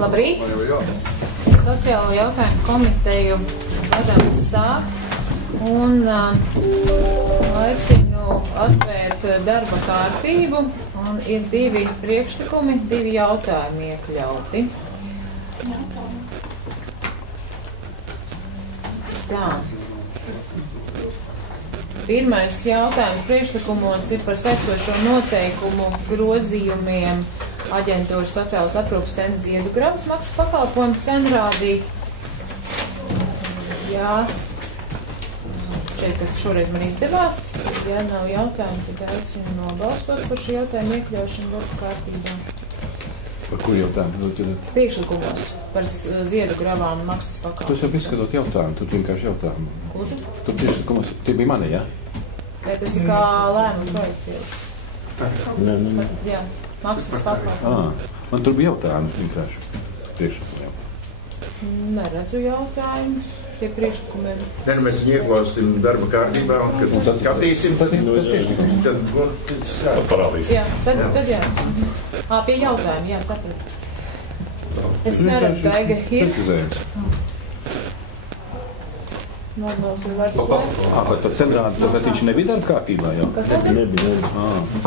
Labrīt! Sociālo jautājumu komiteju varam sākt un aicinu atvērt darba kārtību. Un ir divi priekšlikumi, divi jautājumi iekļauti. Tā. Pirmais jautājums priekšlikumos ir par sekojošo noteikumu grozījumiem aģentūras sociālās aprūpes centra Ziedugravas maksas pakalpojumu cenrādī. Jā, šeit šoreiz man izdevās. Ja nav jautājumu, tad aicinu nobalstot par šo jautājumu iekļaušanu darba kārtībā. Par kur jautājumu? Priekšlikumos par Ziedugravām maksas pakalpojumu. Tu jau izskatot jautājumu, tu vienkārši jautājumu. Ko tu? Tu priekšlikumos, tie bija mani, jā? Nē, tas ir kā lēmuma projekts. Jā, maksas pakalpojumu. Man tur bija jautājums vienkārši priekšlikumiem. Neredzu jautājumus. Tie priekšlikumi ir. Tad mēs viņu ieklausim darba kārtībā un, kad skatīsim, tad parādīsim. Jā, tad jā. Pie jautājuma, jā, sapratu. Es neredzu, Daiga ir. Nobalsu var slēgt. Tad centrāli, tad viņš nebija darba kārtībā, jā? Kas tad? Nebija.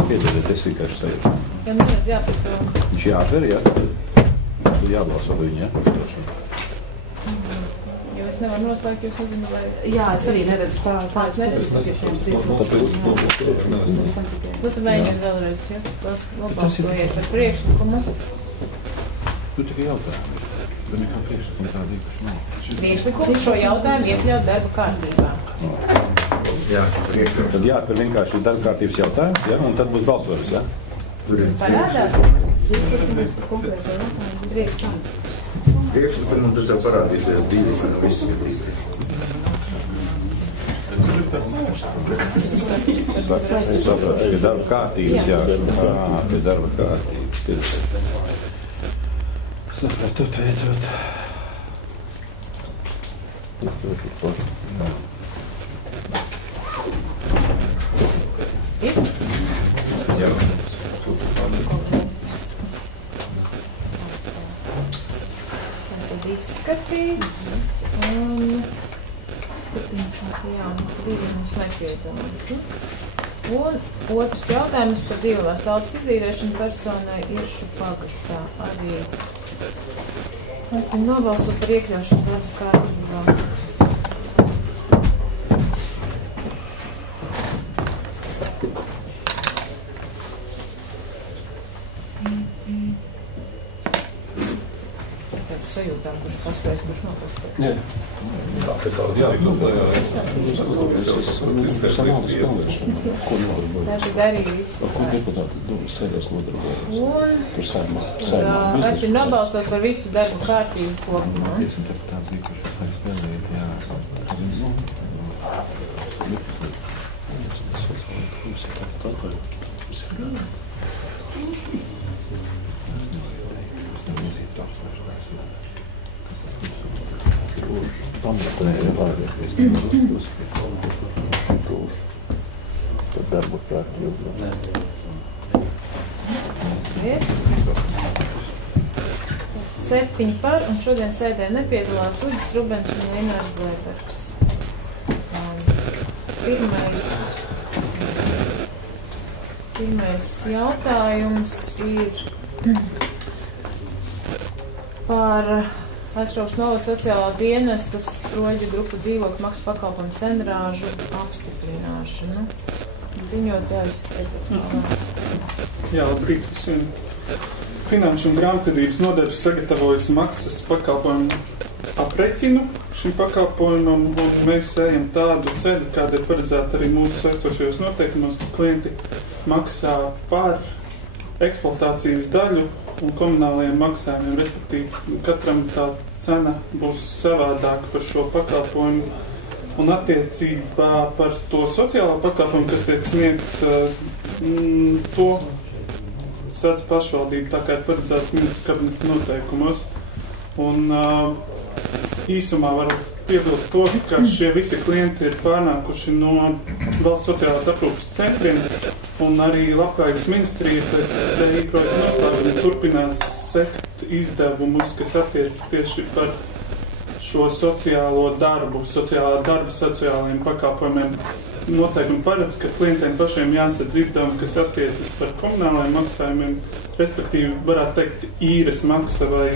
Piedodiet, es vienkārši sajūtu. Ja neredz, jā, par to. Viņš jāatver, jā? Tad jābalso viņu, jā? Jo es nevaru noslēgt, jo es nezinu, vai... Jā, es arī neredzu tāds Nu, tu mēģini vēlreiz, ja? Nobalsojiet par priekšlikumu. Tu tikai jautājumu. Vai nekā priekšlikumu tādu īpaši nav? Priekšlikumu šo jautājumu iekļaut darba kārtībā. Jā, priekšlikumu. Tad jāatver vienkārši darba kārtības jautājums, jā? Un tad būs balsojums, jā? Parādās? Priekšlikumu un tad tev parādīsies divi, vai nu viss skatīt. Es sapratu, pie darba kārtības, jā. Pie darba kārtības. Sapratu, veidot. Jā. Tad izskatīts un 7. jā, divi mums nepiedalās. Un otrs jautājums par dzīvās telpas izīrēšanu personai Iršu pagastā arī. Aicinu nobalsot par iekļaušanu darba kārtībā. Sajūtām, kurš paspējas, kurš nopaspējas. Jā. Tā kā jā, Daži darīja visu. Ko deputāti sēdēs nodarbojas? Un aicinu nobalsot par visu darbu kārtību kopumā. Deputāti īpaši spēlēt, jā. Par darbu kārtību. Yes. 7 par, un šodien sēdē nepiedalās Uģis Rubens un Einārs Zēbergs. Pirmais jautājums ir par Aizkraukles novada sociālā dienestas Sproļu grupu dzīvokļu maksas pakalpojumu cenrāžu apstiprināšanu. Ziņotājs Jā, labrīt visiem. Finanšu un grāmatvedības nodaļa sagatavojas maksas pakalpojumu apreķinu šim pakalpojumam, un mēs ejam tādu ceļu, kāda ir paredzēta arī mūsu saistošajos noteikumos, ka klienti maksā par eksploatācijas daļu un komunālajiem maksājumiem, respektīvi katram tā cena būs savādāka par šo pakalpojumu, un attiecībā par to sociālo pakalpojumu, kas tiek sniegts, to sadz pašvaldība, tā kā ir paredzēts ministru kabineta noteikumos. Un īsumā var piebilst to, ka šie visi klienti ir pārnākuši no valsts sociālās aprūpes centriem, un arī Labklājības ministrija pēc DI projekta noslēguma turpinās sekt izdevumus, kas attiecas tieši par šo sociālo darbu, sociālajiem pakalpojumiem. Noteikumi paredz, ka klientiem pašiem jāsadz izdevumi, kas attiecas par komunālajiem maksājumiem, respektīvi varētu teikt īres maksa vai,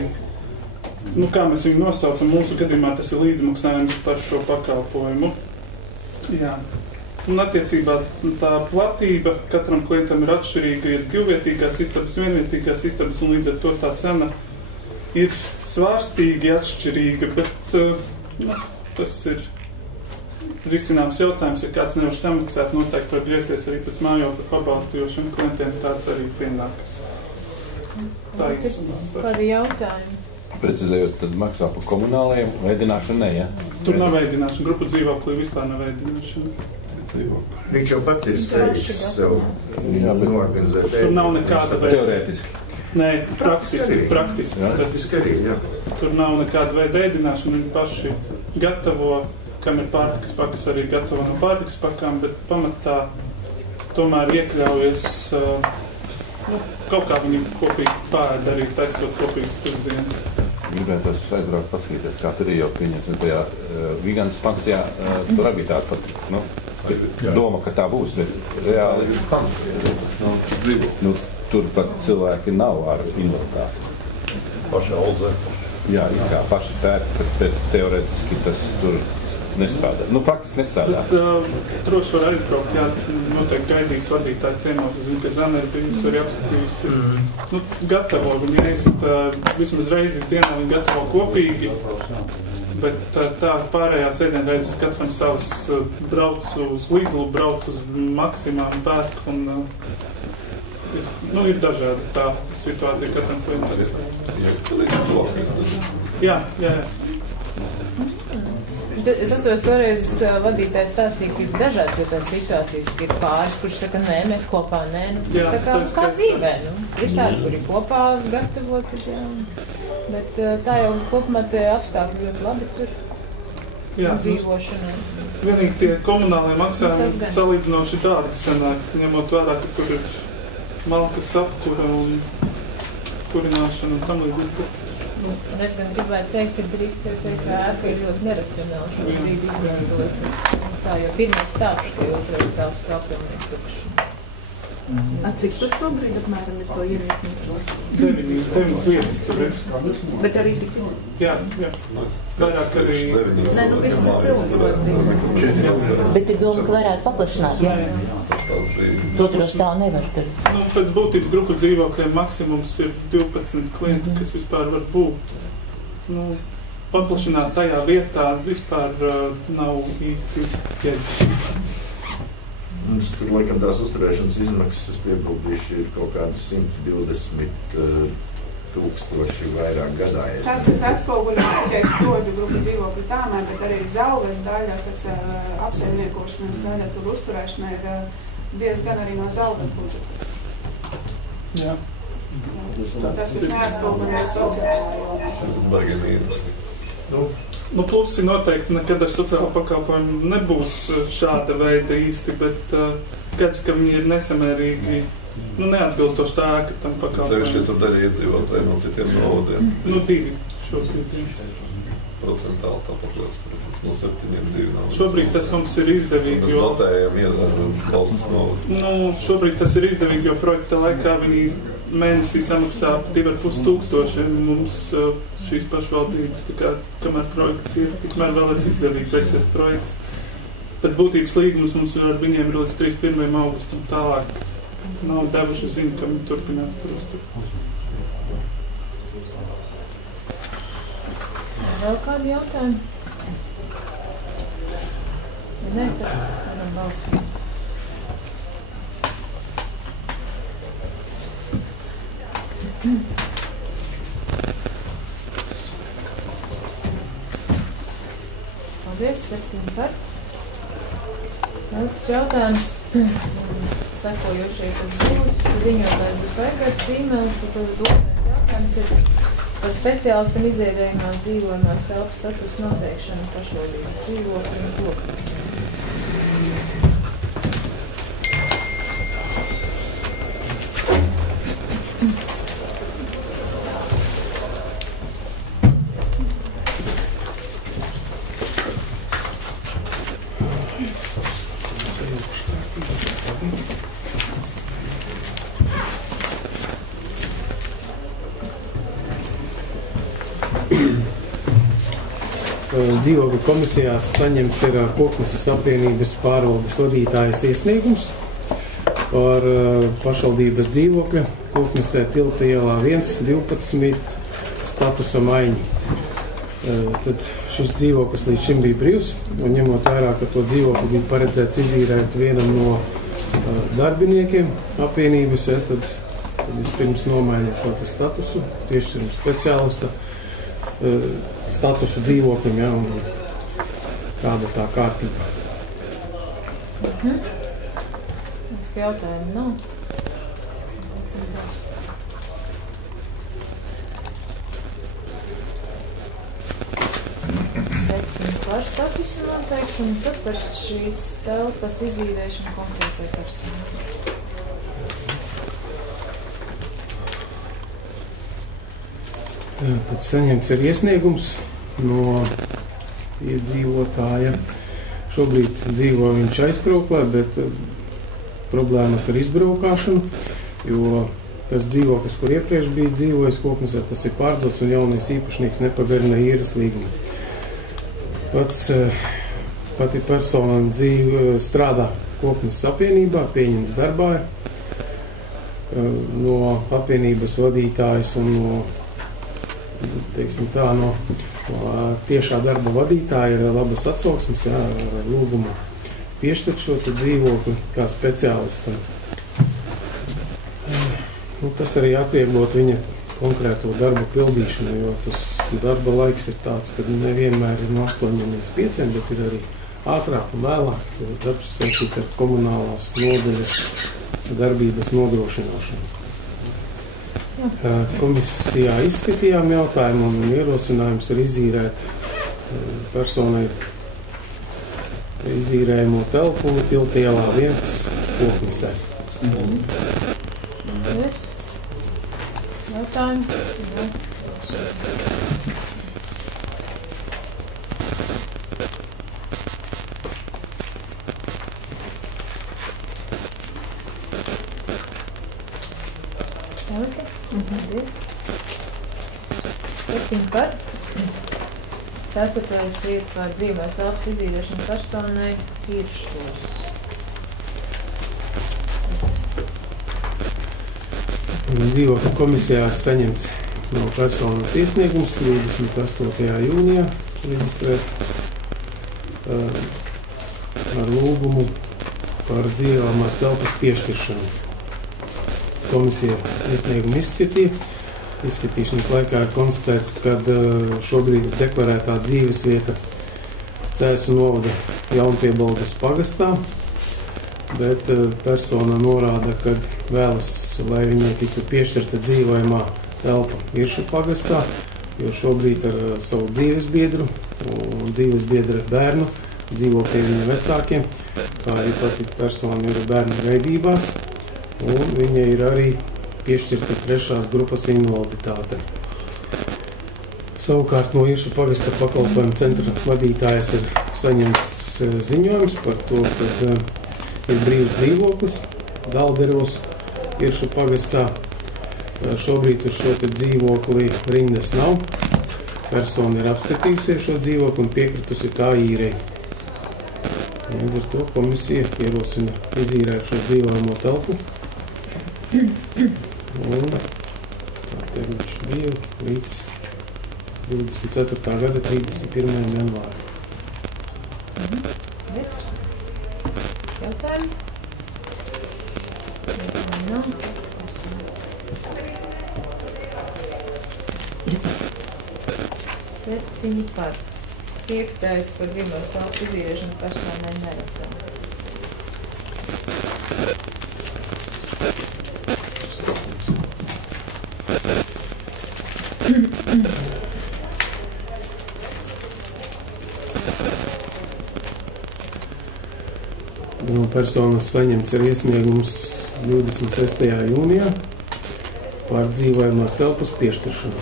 kā mēs viņu nosaucam, mūsu gadījumā tas ir līdzmaksājums par šo pakalpojumu. Jā. Un attiecībā tā platība katram klientam ir atšķirīga, ir divvietīgās istabas, vienvietīgās istabas, un līdz ar to tā cena ir svārstīgi atšķirīga, bet tas ir risināms jautājums, ja kāds nevar samaksāt, noteikti var griezties arī pēc mājokļa pabalstošiem klientiem, tāds arī pienākas. Tā īsumā. Kādi jautājumi? Precizējot, tad maksā par komunālajiem, veidināšanu ne, ja? Tur nav veidināšana, grupu dzīvoklī vispār nav veidināšana. Viņš jau pats ir spējīgs sev norganizēt. Tur nav nekāda veida. Teorētiski. Nē, praktiski. Tur nav nekāda veida ēdināšana, viņi paši gatavo, kam ir pārtikas pakas, arī gatavo no pārtikas pakām, bet pamatā tomēr iekļaujas, kaut kā viņi kopīgi pārēd arī taisot kopīgas pusdienas. Gribētu aizbraukt paskatīties, kā tur ir jau pieņems, un tajā Vigandas pansijā tur arī tā pat doma, ka tā būs, bet reāli tur pat cilvēki nav ar invaliditāti. Paši audzē. Jā, kā paši pērk, bet teorētiski tas tur nestrādā. Praktiski nestrādā. Bet droši var aizbraukt, jā, noteikti gaidīs vadītāji ciemos. Es zinu, ka Zanēr viņus arī apskatījusi. Gatavo viņi ēst, vismaz reizi dienā viņi gatavo kopīgi, bet tā pārējās ēdienreizes katram savas brauc uz Lidlu, brauc uz Maksimām, pērk un ir dažādi tā situācija katram klientam. Jā. Es atceros, toreiz vadītājs stāstīja, ka ir dažādas tās situācijas, ka ir pāris, kurš saka, nē, mēs kopā, nē. Tā kā dzīvē, ir tādi, kuri kopā gatavot, jā. Bet tā jau kopumā tie apstākļi ļoti labi tur dzīvošanai. Vienīgi tie komunālie maksājumi salīdzinoši dārgi sanāk, ņemot vērā, ka tur ir malkas apkura un kurināšana un tam līdzīgi. Un es gan gribētu teikt, ka drīkst jau teikt, ka ēka ir ļoti neracionāli šobrīd izmantot. Tā jau pirmais stāvs, ka otrais stāvs stāv pilnīgi tukšs. Cik tur šobrīd apmēram ir to ierēķinu? 9 vietas tur ir. Bet arī tik? Jā. Vairāk arī... Nē, kas cilvēki. Bet ir doma, ka varētu paplašināt, jā? To tur stāv nevar tur. Pēc būtības grupu dzīvokļiem maksimums ir 12 klienti, kas vispār var būt. Paplašināt tajā vietā vispār nav īsti jēdzīgi. Tur, laikam, tās uzturēšanas izmaksas piebūdīši ir kaut kādi 120 tūkstoši vairāk gadā. Tas, kas atspoguļos tikai stoļu grupu dzīvokļu tāmē, bet arī zaules daļa, kas apsaimniekošanas daļa tur uzturēšanai ir diezgan arī no zaules budžeta. Jā. Tas, kas neatspoguļos sociālajā. Bagamīnas. Plusi noteikti nekad ar sociālo pakalpojumu nebūs šāda veida īsti, bet skaidrs, ka viņi ir nesamērīgi, neatbilstoši tā, ka tam pakalpojumu. Cevišķi tur daļa iedzīvotāji no citiem novadiem. 2 šobrīd. Procentāli tāpat ļoti precīzi, no 7-2 nav. Šobrīd tas mums ir izdevīgi, mēs dotējam valsts novadu. Šobrīd tas ir izdevīgi, jo projekta laikā viņi mēnesī samaksā 2,5 tūkstoši. Mums šīs pašvaldības, kamēr projekts ir, tikmēr vēl ir izdevīgi beigsies projekts. Pēc būtības līgums mums ar viņiem ir līdz 31. augustam, tālāk nav devuši ziņu, ka viņi turpinās tur uzturēt. Vēl kādi jautājumi? Ja nē, tad varam balsot. Paldies, 7 par. Otrs jautājums. Sekojošie, kas būs, ziņotājs būs Aigards Sīmēls, tad otrais jautājums ir par speciālistam izērējumā dzīvojumās telpas status noteikšanu pašvaldības dzīvokļu un koklis. Dzīvokļu komisijās saņemts ir Kokneses apvienības pārvaldes vadītājas iesniegums par pašvaldības dzīvokļa Koknesē Tilta ielā 1/12 statusa maiņu. Tad šis dzīvoklis līdz šim bija brīvs, un ņemot vērā, ka to dzīvokli bija paredzēts izīrēt vienam no darbiniekiem apvienības, tad vispirms nomaiņu šo statusu, piešķiram speciālista statusu dzīvoklim, ja, un kāda tā kārtība. Jautājumu nav. Par statusu noteikšanu, tad par šīs telpas izīrēšanu konkrētai personai. Tad saņemts ir iesniegums no iedzīvotāja. Šobrīd dzīvo viņš aizkrauklē, bet problēmas ar izbraukāšanu, jo tas dzīvoklis, kur iepriekš bija dzīvojis Koknesē, tas ir pārdots un jaunais īpašnieks nepagarina īres līgumu. Pati persona strādā Kokneses apvienībā, pieņems darbā no apvienības vadītājas un no tiešā darba vadītāja ir labas atsauksmes, lūgumu piešķirt šo dzīvokli kā speciālistam. Tas arī atvieglot viņa konkrēto darbu pildīšanu, jo tas darba laiks ir tāds, ka nevienmēr ir no 8 līdz 5, bet ir arī ātrāk un vēlāk, jo darbs saistīts ar komunālās nodaļas darbības nodrošināšanu. Komisijā izskatījām jautājumu un ierosinājums ir izīrēt personai izīrējumu telpu Tilta ielā 1 Koknesē. Jautājumu? Paldies. 7 par. 4. ir par dzīvās telpas izīrēšanu personai Hiršos. Dzīvokļu komisijā ir saņemts no personas iesniegums 28. jūnijā reģistrēts ar lūgumu par dzīvāmās telpas piešķiršanu. Komisija iesniegumu izskatīja. Izskatīšanas laikā ir konstatēts, ka šobrīd ir deklarētā dzīves vieta Cēsu novada Jaunpiebalgas pagastā, bet persona norāda, ka vēlas, lai viņai tiktu piešķirta dzīvojamā telpa Iršu pagastā, jo šobrīd ar savu dzīvesbiedru un dzīvesbiedra bērnu dzīvo pie viņa vecākiem, kā arī pati persona ir bērnu gaidībās, un viņa ir arī piešķirta 3. grupas invaliditāte. Savukārt no Iršu pagasta pakalpojuma centra vadītājas ir saņemts ziņojums par to, ka ir brīvs dzīvoklis Dalderos Iršu pagastā. Šobrīd uz šo dzīvokli rindas nav. Persona ir apskatījusies šo dzīvokli un piekritusi tā īrei. Līdz ar to komisija ierosina izīrēt šo dzīvojamo telpu. Un tā termiņš bija līdz 24. gada 31. janvāri. Viss. Jautājumi? Nav. 7 par. 5. par dzīvos telpas izīrēšanu personai neratām. No personas saņemts ir iesniegums 26. jūnijā par dzīvojamās telpas piešķiršanu.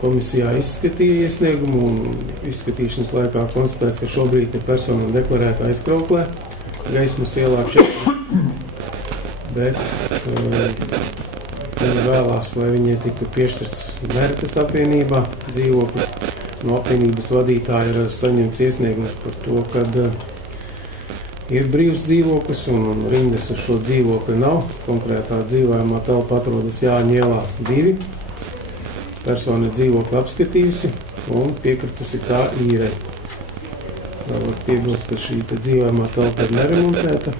Komisijā izskatīja iesniegumu un izskatīšanas laikā konstatēts, ka šobrīd ir persona deklarēta aizkrauklē Gaismas ielā 4, bet Viņa vēlās, lai viņai tiktu piešķirts Meritas apvienībā dzīvoklis. No apvienības vadītāja ir saņemts iesniegums par to, kad ir brīvs dzīvoklis un rindas uz šo dzīvokli nav. Konkrētā dzīvojamā telpa atrodas Jāņa ielā 2. Persona ir dzīvokli apskatījusi un piekritusi tā īrē. Vēl var piebilst, ka šī dzīvojamā telpa ir neremontēta,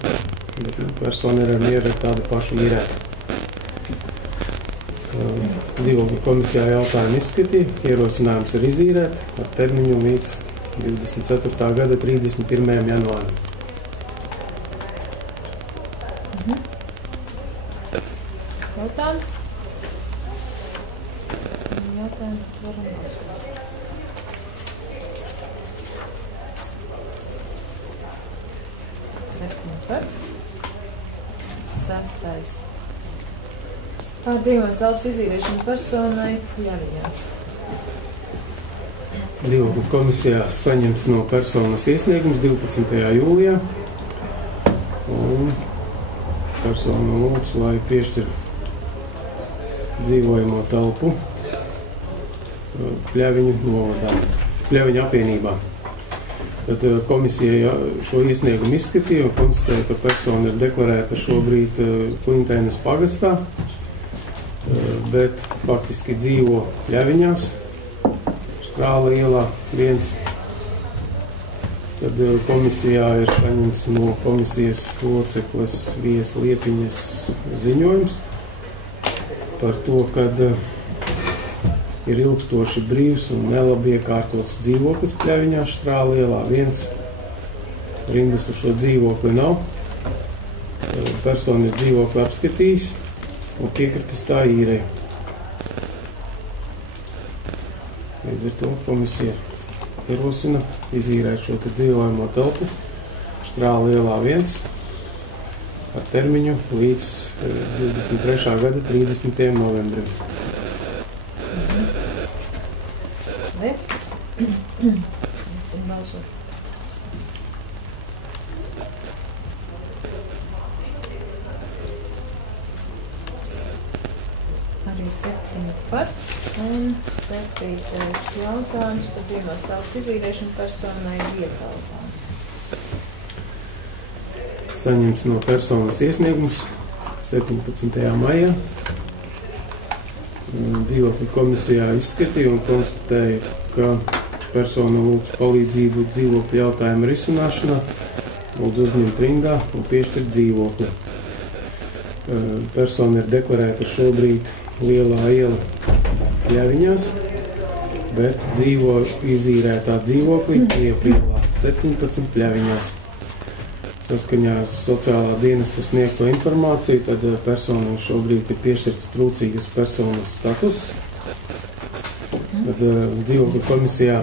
bet persona ir miera tādu pašu īrētu. Dzīvokļu komisijā jautājumu izskatīja, ierosinājums ir izīrēt ar termiņu līdz 24. gada 31. janvārim. Jautājumi? Jautājumi varam nosūt. Par 6. Pārdzīvojums telpas izīrēšana personai Jāviņās. Dzīvokļu komisijā saņemts no personas iesniegums 12. jūlijā. Un persona lūdz, lai piešķir dzīvojamo telpu Pļaviņu novadā, Pļaviņu apvienībā. Tad komisija šo iesniegumu izskatīja un konstatēja, ka persona ir deklarēta šobrīd Klintēnas pagastā, bet faktiski dzīvo Pļaviņās, Strāla ielā 1. Tad komisijā ir saņemts no komisijas locekles Vijas Liepiņas ziņojums par to, kad ir ilgstoši brīvs un nelabi iekārtots dzīvoklis Pļaviņās, Strāla ielā 1. Rindas uz šo dzīvokli nav. Persona ir dzīvokli apskatījis un piekritis tā īrē. Līdz ar to komisija ierosina izīrēt šo te dzīvojamo telpu Strāla ielā 1 ar termiņu līdz 23. gada 30. novembrim. Es. Balsot. Arī 7 par. Un 7. jautājums par dzīvās telpas izīrēšanu personai Vietalpā. Saņemts no personas iesniegums 17. maijā. Dzīvokļu komisijā izskatīja un konstatēja, ka persona lūdz palīdzību dzīvokļu jautājumu risināšanā, lūdz uzņemt rindā un piešķirt dzīvokli. Persona ir deklarēta šobrīd Lielā iela Pļaviņās, bet dzīvo izīrētā dzīvoklī Liepielā 17 Pļaviņās. Saskaņā ar sociālā dienesta sniegto informāciju, tad personai šobrīd ir piešķirts trūcīgas personas status. Tad dzīvokļu komisijā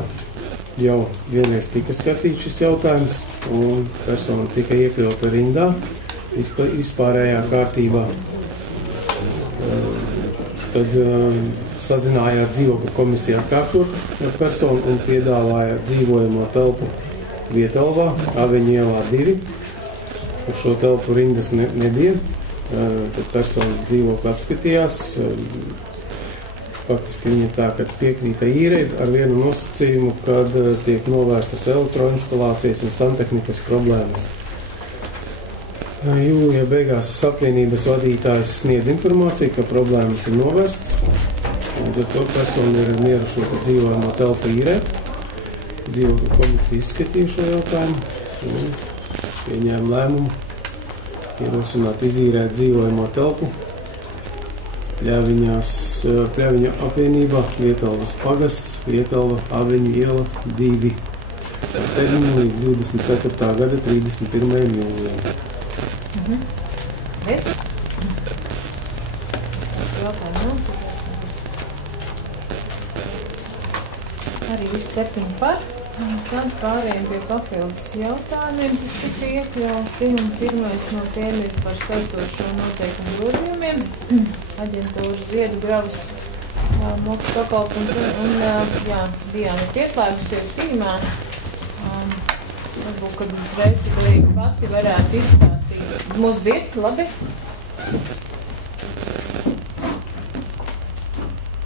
jau vienreiz tika skatīts šis jautājums, un persona tika iekļauta rindā vispārējā kārtībā. Tad sazinājās dzīvokļu komisijā atkārtot ar personu un piedāvāja dzīvojamo telpu Vietalvā, Aveņu ielā 2. Uz šo telpu rindas nebija, tad persona dzīvokli apskatījās. Faktiski viņa tā, ka piekrīta īrē ar vienu nosacījumu, kad tiek novērstas elektroinstalācijas un santehnikas problēmas. Jūlijā beigās apvienības vadītājs sniedz informāciju, ka problēmas ir novērstas. Līdz ar to persona ir mieru šo dzīvojamo telpu īrē. Dzīvokļu komisija izskatīja šo jautājumu un pieņēma lēmumu ierosināt izīrēt dzīvojamo telpu Pļaviņu apvienībā, Vietalvas pagasts, Vietalva Aveņu iela 2. Ar termiņu līdz 24. gada 31. jūlijam. Es? Arī visi 7 par. Tad pārējiem pie papildus jautājumiem, kas tika iekļauti, un pirmais no tiem ir par saistošo noteikumu grozījumiem. Aģentūra Ziedugravas mokslas pakalpojums un Diana pieslēgusies tīmā. Varbūt, kad uzreiz Glīga pati varētu izstāstīt. Mūs dzird, labi?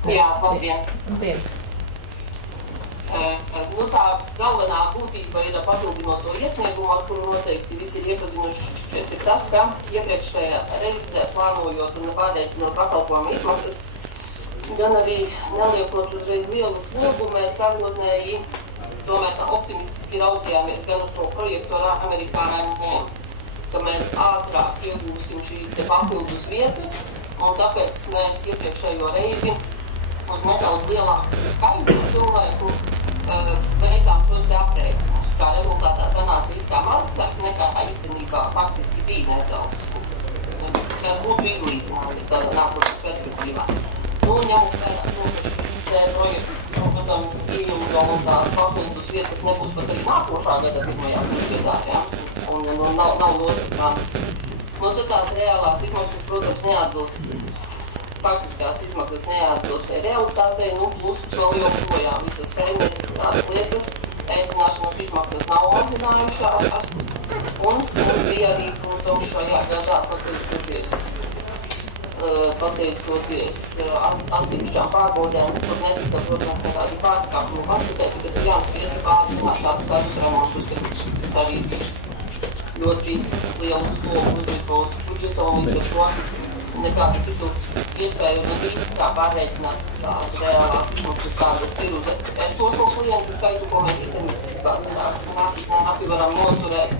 Jā, labdien. Labdien. Tā galvenā būtība ir papildinot to iesniegumu, ar kuru noteikti visi ir iepazinušies, ir tas, ka iepriekšējā reizē plānojot un pārreikinot pakalpojumu izmaksas, gan arī neliekot uzreiz lielu slogu, mēs sākotnēji tomēr optimistiski raudzījāmies gan uz to projektu ar amerikāņiem, ka mēs ātrāk iegūsim šīs te papildus vietas, un tāpēc mēs iepriekšējo reizi uz nedaudz lielāku skaitu cilvēku veicām šos te aprēķinus, kā rezultātā sanāca it kā mazāk nekā īstenībā faktiski bija nedaudz, kas būtu izlīdzināmies tādā nākotnes perspektīvā. Ņemot vērā to, ka šis projekts, protams, ilga un tās papildus vietas nebūs pat arī nākošā gada pirmajā gadā, ja? Un nav nosakāms. Tad tās reālās izmaksas, protams, neatbilst, faktiskās izmaksas neatbilst realitātei, plus vēl joprojām visas saimnieces tādas lietas, ēdināšanas izmaksas nav mazinājušās, un bija arī, protams, šajā gadā pateicoties atsevišķām pārbaudēm, kur netika, protams, nekādi pārkāpumi konstatēti, bet ir jāspriest pārzināt šādus tādus remontus, kas arī ir ļoti lielu slogu uzliku uz budžetu, un līdz ar to nekādu citu iespēju nebija kā pārreikināt tādu reālās izmaksas, kādas ir uz esošo klientu skaitu, ko mēs īstenībā nākotnē varam noturēt.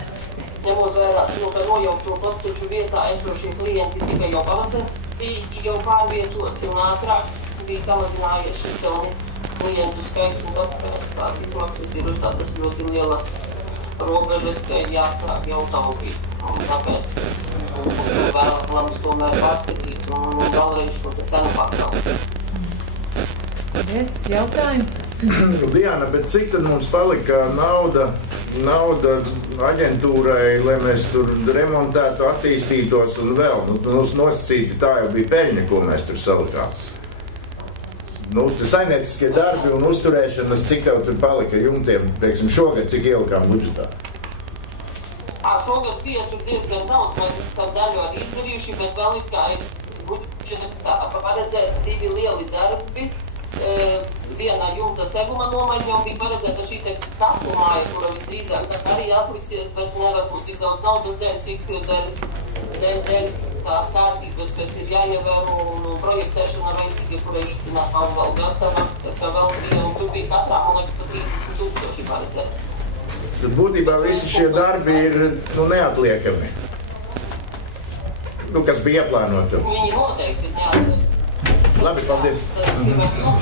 Ņemot vērā, ka nojaukšo taču vietā esošie klienti tikai jau pavasarī jau pārvietoti un ātrāk bija samazinājies šis klientu skaits, un tāpēc tās izmaksas ir uz tādas ļoti lielas robežas, ka ir jāsāk jau taupīt, un tāpēc vēlams tomēr pārskatīt un vēlreiz šo te cenu pakalt. Paldies, jautājumi? Diana, bet cik tad mums palika nauda aģentūrai, lai mēs tur remontētu, attīstītos un vēl? Mums nosacīti tā jau bija peļņa, ko mēs tur salikām. Saimnieciskie darbi un uzturēšanas, cik tev tur palika jumtiem, teiksim, šogad, cik ielikām budžetā? Šogad bija tur diezgan daudz, mēs esam daļu arī izdarījuši, bet vēl it kā ir budžetā paredzēts 2 lieli darbi. Viena jumta seguma nomaiņa jau bija paredzēta šī te kaplu māja, kura visdrīzāk arī atliksies, bet nevar būt tik daudz naudas dēļ, cik dēļ tās kārtības, kas ir jāievēro un projektēšana vajadzīga, kura īsti nav vēl gatava, ka vēl bija, un tur bija katrā, man liekas, pa 30,000 paredzēti. Tad būtībā visi šie darbi ir, neatliekami. Kas bija ieplānoti? Viņi noteikti ir neatliekami. Labi, paldies.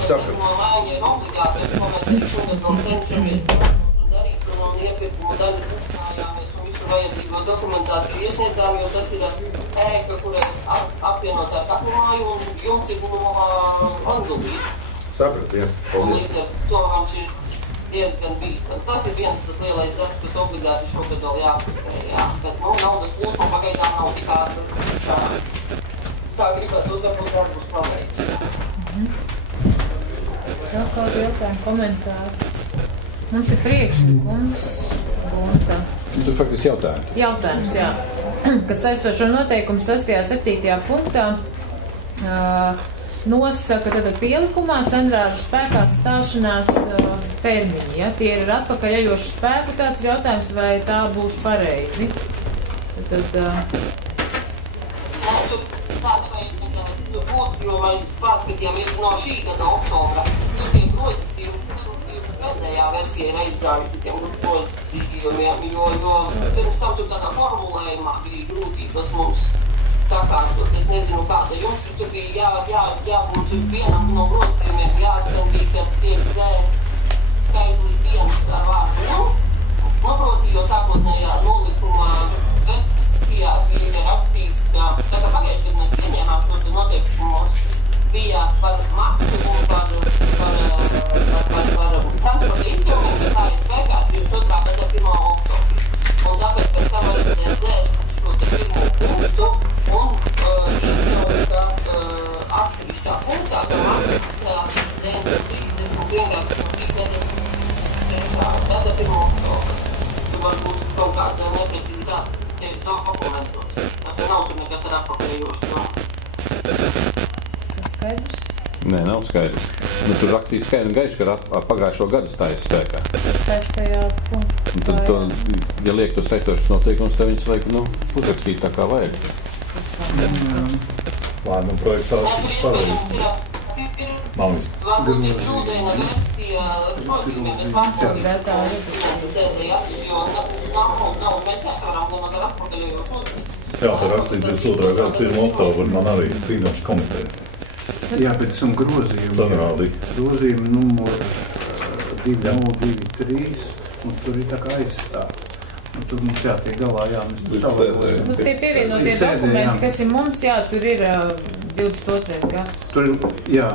Sapratu. No māja ir obligāti, ko mēs arī šogad vēl cenšamies darīt, un iepirkumu daļu turpinājāmies un visu vajadzīgo dokumentāciju iesniedzām, jo tas ir ēka, kurais apvienot ar kaklu māju un jumts ir no Vandulī. Sapratu, jā. Un līdz ar to viņš ir diezgan bīstams. Tas ir viens tas lielais darbs, kas obligāti šogad vēl jāpaspēj, jā. Bet, naudas plūsma pagaidām nav tik ātra, kā gribētu uzvarbūt darbus paveikt. Vēl kādu jautājumu, komentāru? Mums ir priekšlikums, Gunta. Tur faktiski jautājums. Jautājums, jā. Kas saistošo noteikumu 6. 7. punktā nosaka tātad pielikumā centrāžu spēkā stāšanās termiņi. Ja? Tie ir atpakaļ ejošu spēku. Tāds ir jautājums, vai tā būs pareizi. Tad, jo mēs pārskatījām no šī gada oktobra. Tur tie grozījumi, pēdējā versija ir aizgājusi tiem grozījumiem, jo pirms tam tur tādā formulējumā bija grūtības mums sakārtot. Es nezinu, kāda jums tur bija jābūt vienam no grozījumiem, jāskan bija, ka tiek dzēsts skaitlis 1 ar vārdu. Proti, jo sākotnējā nolikuma versijā bija rakstīts, ka pagājuši, kad mēs pieņēmām šos noteikumus, bija par maksu un par transporta izdevumiem, kas tā ir spēkā 22. gada 1. oktobri. Un tāpēc pēc tam vajadzēja dzēst šo te pirmo punktu un iekļaut, ka atsevišķā punktā, ka maksas 930 gada 1. oktobri. Tu varbūt kaut kāda neprecizitāte ir dokumentos. Tāpēc nav tur nekas ar atpakaļējošu. Tas skaidrs? Nē, nav skaidrs. Nu, tur rakstīja skaidri un gaiši, ka ar pagājušo gadu stājas spēkā. 6. punktā. Un tad, ja liek to saistošas noteikumus, tad viņus vajag, uzrakstīt tā kā vajag. Lēmuma projektā pareizi. Nav viss. Varbūt ir grūdēna versija grozījumiem, mēs pārstāvīsim sēdē, jo mēs nevaram nemaz ar atpakaļojumu uzrakstīt. Jā, tad rakstīt 22. gada 1. oktobru man arī Finanšu komiteja. Jā, pēc tam grozījumi. Grozījumi numur 2023, un tur ir tā kā aizstāv. Tur mums jātiek galā, mēs tur savādāk. Tie pievienotie dokumenti, kas ir mums, tur ir 22. gads. Tur jā,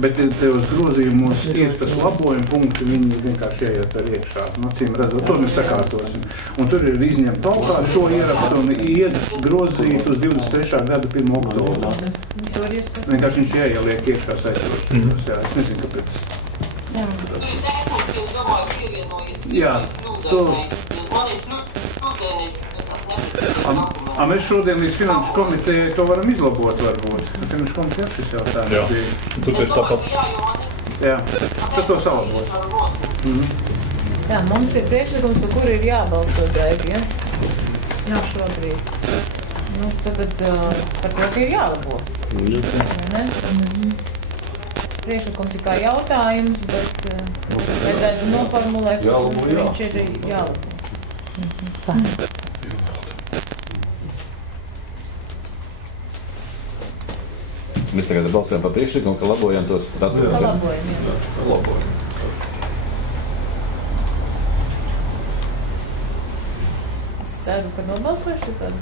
bet tajos grozījumos ir tas labojuma punkti, viņi vienkārši ieiet ar iekšā. Acīm redzot, to mēs sakārtosim. Un tur ir izņemt augā šo ierakstu un iet grozīt uz 23. gada 1. oktobru. Vienkārši viņš ieliek iekšā saistīšanos. Jā, es nezinu, kāpēc. Jā, mēs šodien līdz Finanšu komitejai to varam izlabot varbūt. Finanšu komitejai šis jautājums bija. Tur pēc tāpat. Jā, tad to salabot. Jā, mums ir priekšlikums, par kuru ir jābalso draigi, ja? Jā, šobrīd. Tad par to ir jālabo. Ne? Priekšlikums ir kā jautājums, bet vajadzētu noformulēt, ka viņš ir jālabo. Mēs tagad balsojam par priekšlikumu, ka labojam tos datus. Ka labojam, jā. Labojam. Es ceru, ka nobalsošu tad.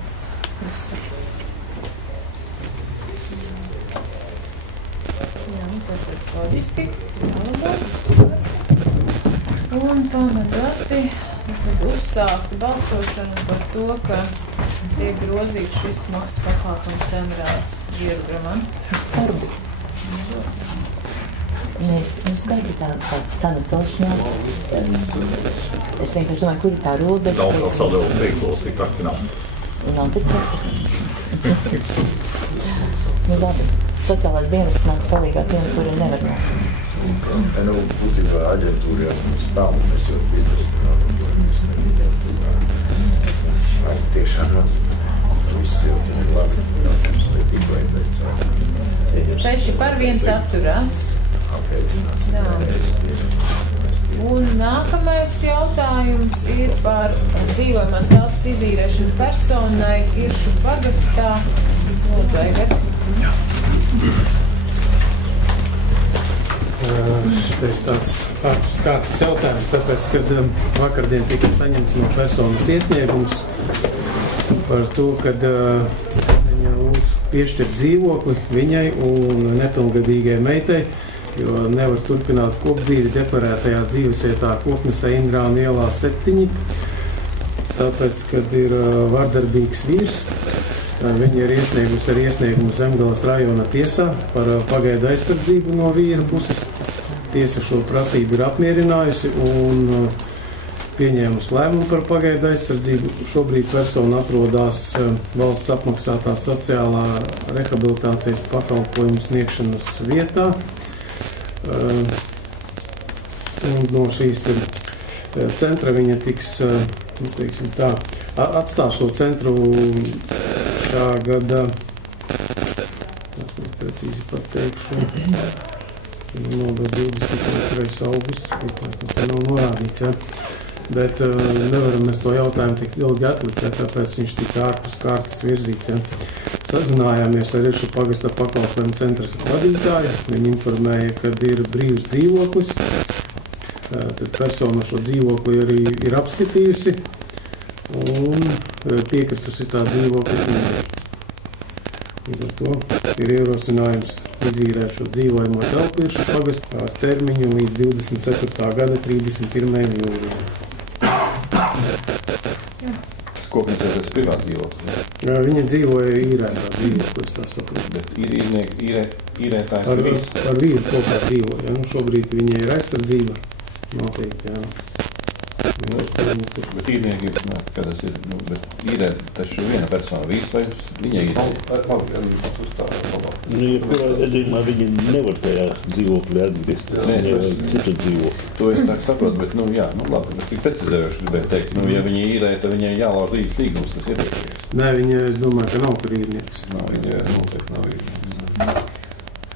Tātad loģiski un pamatdati uzsākt balsošanu par to, ka tiek grozīts šis maksas pakalpojums centrāls Zierbramam. Skarbi. Skarbi tā cena celšanās. Es vienkārši domāju, kur ir tā robeža. Nav kā sadalīt tīklos, tik traki nav. Nav tik traki. Labi. Sociālais dienas nāks palīgā tiem, kuri nevar nostāt. Būtībā aģentūra jau mums spēl, mēs jau biznesu vai tiešām mums viss jau ir labi, mums ne tik vajadzēt cēl. 6 par 1 atturās. Un nākamais jautājums ir par dzīvojamās telpas izīrēšanu personai Iršu pagastā. Lūdzu, Aigar. Šis tāds ārpuskārtas jautājums, tāpēc, kad vakardien tika saņemts no personas iesniegums par to, kad viņa lūdz piešķirt dzīvokli viņai un nepilngadīgai meitai, jo nevar turpināt kopdzīvi deklarētajā dzīvesvietā Kopnesē Indrāna ielā 7, tāpēc, kad ir vardarbīgs vīrs. Viņa ir iesniegusi ar iesniegumu Zemgales rajona tiesā par pagaidu aizsardzību no vīra puses. Tiesa šo prasību ir apmierinājusi un pieņēmusi lēmumu par pagaidu aizsardzību. Šobrīd persona atrodas valsts apmaksātā sociālā rehabilitācijas pakalpojumu sniegšanas vietā. Un no šīs centra viņa tiks, atstās šo centru šā gada, es precīzi pateikšu, no 22. augusts, tā nav norādīts, ja? Bet nevaram mēs to jautājumu tik ilgi atlikt, ja? Tāpēc viņš tika ārpus kārtas virzīts. Ja? Sazinājāmies ar Iršu pagasta pakalpojumu centra vadītāju, viņi informēja, kad ir brīvs dzīvoklis, tad persona šo dzīvokli arī ir apskatījusi, un piekritusi tā dzīvokļa. Līdz ar to ir ierosinājums izīrēt šo dzīvojamo telpu Iršu pagastu ar termiņu līdz 24. gada 31. jūlijam. Kopniecē tas privāts dzīvoklis? Viņa dzīvoja īrētā dzīvoklis, tā saprot. Bet īrētājs ir vīrs? Ar vīru kopā dzīvoja. Šobrīd viņai ir aizsardzība noteikti, jā. Bet īrnieki, kā tas ir, bet īrē taču viena persona vīs, vai viņa īrē? Pirmā gadījumā viņi nevar tajā dzīvoklī atgriezties. Nē, citu dzīvokli. To es tā saprotu, bet, jā, labi, bet tik precizējoši gribēju teikt, ja viņa īrē, tad viņai jālauž līgums, tas iepriekšējais. Nē, viņa, es domāju, ka nav par īrnieks. Viņa noteikti nav īrnieks.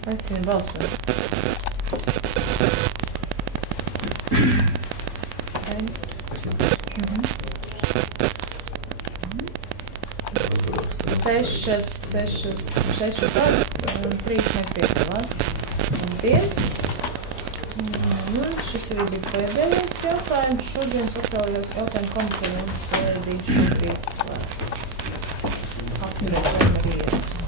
Aicinu balsot. Seši par, 3 nepiedalās. Paldies. Šis arī bija pēdējais jautājums. Šodien sociālajā jautājumu komiteja mums sēdīja šobrīd slēgt. Apmierēt ar ierakstu.